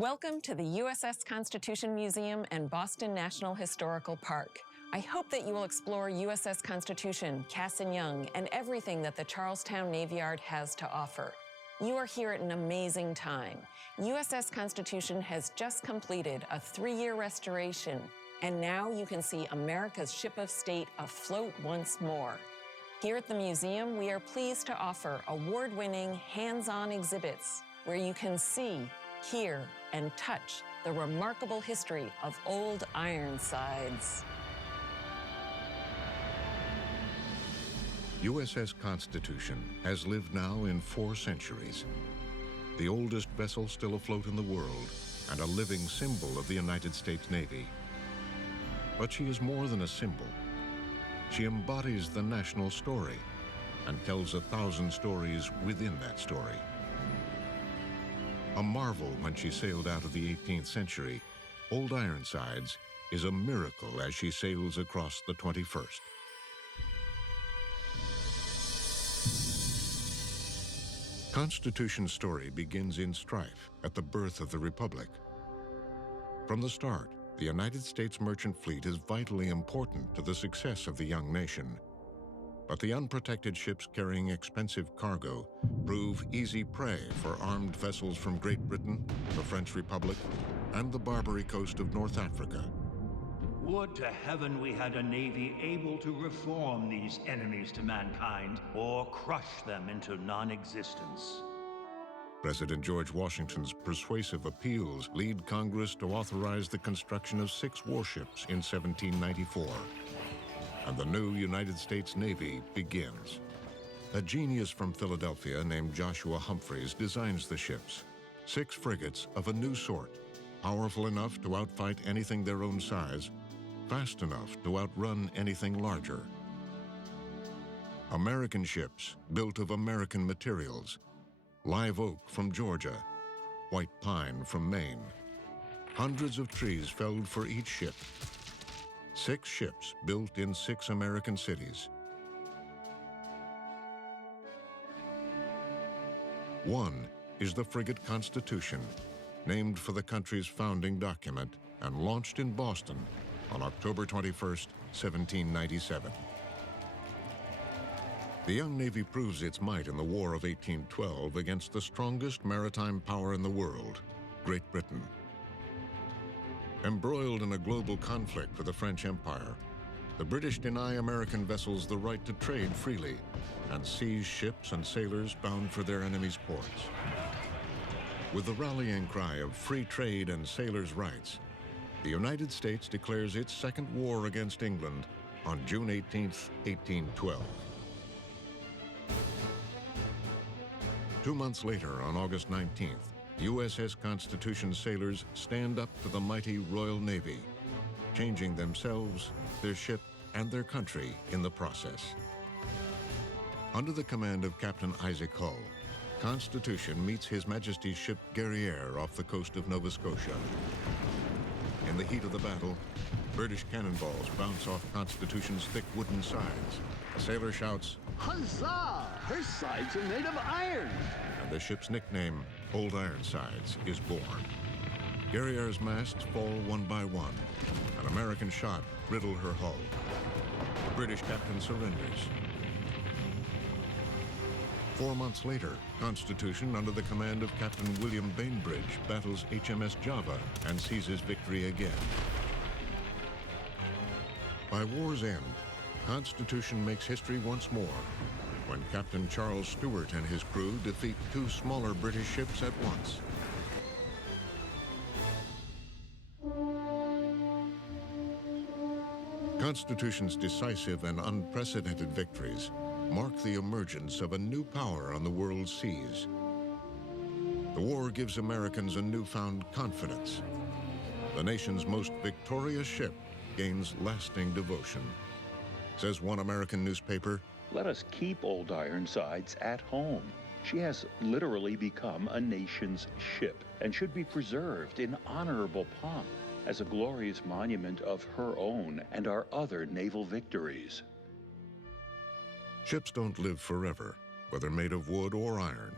Welcome to the USS Constitution Museum and Boston National Historical Park. I hope that you will explore USS Constitution, Cass and Young, and everything that the Charlestown Navy Yard has to offer. You are here at an amazing time. USS Constitution has just completed a 3-year restoration, and now you can see America's ship of state afloat once more. Here at the museum, we are pleased to offer award-winning, hands-on exhibits where you can see, hear, and touch the remarkable history of old Ironsides. USS Constitution has lived now in 4 centuries. The oldest vessel still afloat in the world and a living symbol of the United States Navy. But she is more than a symbol. She embodies the national story and tells 1,000 stories within that story. A marvel when she sailed out of the 18th century, Old Ironsides is a miracle as she sails across the 21st. Constitution's story begins in strife at the birth of the Republic. From the start, the United States merchant fleet is vitally important to the success of the young nation. But the unprotected ships carrying expensive cargo prove easy prey for armed vessels from Great Britain, the French Republic, and the Barbary coast of North Africa. Would to heaven we had a navy able to reform these enemies to mankind or crush them into non-existence. President George Washington's persuasive appeals lead Congress to authorize the construction of 6 warships in 1794. And the new United States Navy begins. A genius from Philadelphia named Joshua Humphreys designs the ships, 6 frigates of a new sort, powerful enough to outfight anything their own size, fast enough to outrun anything larger. American ships built of American materials, live oak from Georgia, white pine from Maine, hundreds of trees felled for each ship. 6 ships built in 6 American cities. One is the frigate Constitution, named for the country's founding document and launched in Boston on October 21st, 1797. The young Navy proves its might in the War of 1812 against the strongest maritime power in the world, Great Britain. Embroiled in a global conflict with the French Empire, the British deny American vessels the right to trade freely and seize ships and sailors bound for their enemies' ports. With the rallying cry of free trade and sailors' rights, the United States declares its second war against England on June 18, 1812. 2 months later, on August 19th, USS Constitution sailors stand up to the mighty Royal Navy, changing themselves, their ship, and their country in the process. Under the command of Captain Isaac Hull, Constitution meets His Majesty's ship Guerriere off the coast of Nova Scotia. In the heat of the battle, British cannonballs bounce off Constitution's thick wooden sides. A sailor shouts, "Huzzah! Her sides are made of iron!" And the ship's nickname, Old Ironsides, is born. Guerriere's masts fall one by one. An American shot riddles her hull. The British captain surrenders. 4 months later, Constitution, under the command of Captain William Bainbridge, battles HMS Java and seizes victory again. By war's end, Constitution makes history once more when Captain Charles Stewart and his crew defeat 2 smaller British ships at once. Constitution's decisive and unprecedented victories mark the emergence of a new power on the world's seas. The war gives Americans a newfound confidence. The nation's most victorious ship gains lasting devotion. Says one American newspaper, "Let us keep Old Ironsides at home. She has literally become a nation's ship and should be preserved in honorable pomp as a glorious monument of her own and our other naval victories." Ships don't live forever, whether made of wood or iron.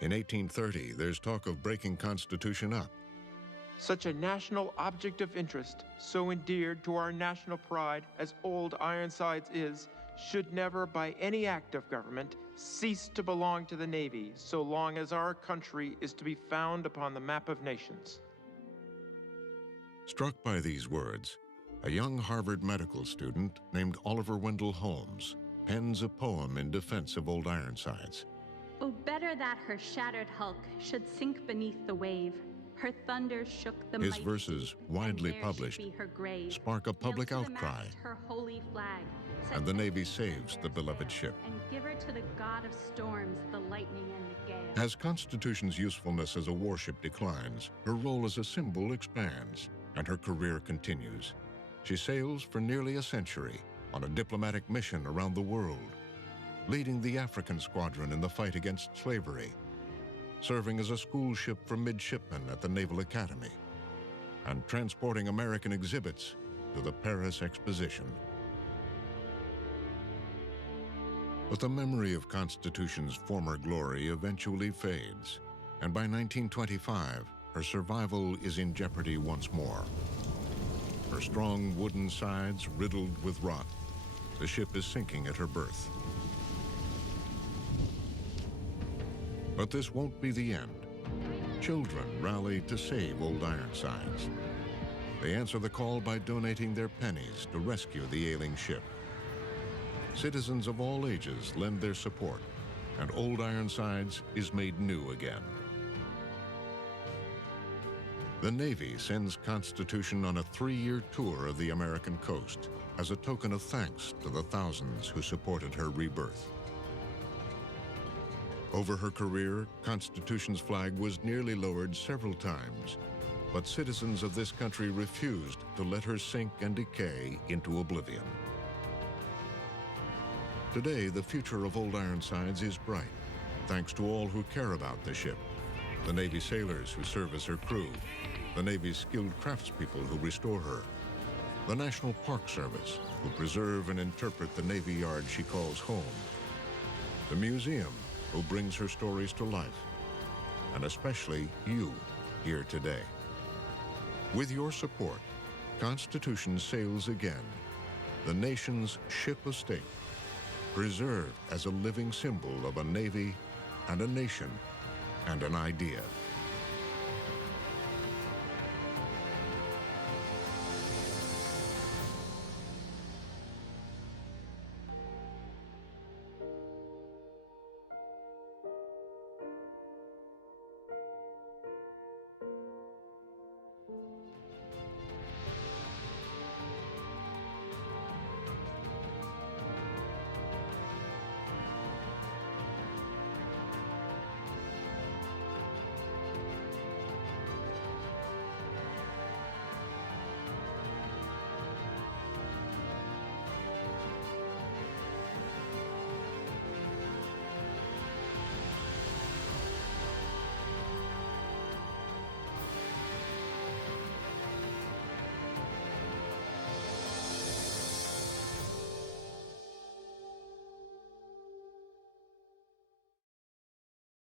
In 1830, there's talk of breaking Constitution up Such a national object of interest, so endeared to our national pride as Old Ironsides is, should never, by any act of government, cease to belong to the Navy so long as our country is to be found upon the map of nations. Struck by these words, a young Harvard medical student named Oliver Wendell Holmes pens a poem in defense of Old Ironsides. Oh, better that her shattered hulk should sink beneath the wave. Her thunders shook the His mighty verses, deep, widely and there published, should be her grave. spark a public Nailed to the outcry, mast her holy flag, and the set Navy to saves the their beloved sail, ship. and give her to the god of storms, the lightning and the gale. As Constitution's usefulness as a warship declines, her role as a symbol expands, and her career continues. She sails for nearly a century on a diplomatic mission around the world, leading the African squadron in the fight against slavery, serving as a school ship for midshipmen at the Naval Academy, and transporting American exhibits to the Paris Exposition. But the memory of Constitution's former glory eventually fades, and by 1925, her survival is in jeopardy once more. Her strong wooden sides riddled with rot, the ship is sinking at her berth. But this won't be the end. Children rally to save Old Ironsides. They answer the call by donating their pennies to rescue the ailing ship. Citizens of all ages lend their support, and Old Ironsides is made new again. The Navy sends Constitution on a 3-year tour of the American coast as a token of thanks to the thousands who supported her rebirth. Over her career, Constitution's flag was nearly lowered several times, but citizens of this country refused to let her sink and decay into oblivion. Today, the future of Old Ironsides is bright, thanks to all who care about the ship, the Navy sailors who serve as her crew, the Navy's skilled craftspeople who restore her, the National Park Service, who preserve and interpret the Navy Yard she calls home, the museum, who brings her stories to life, and especially you here today. With your support, Constitution sails again, the nation's ship of state, preserved as a living symbol of a Navy and a nation and an idea.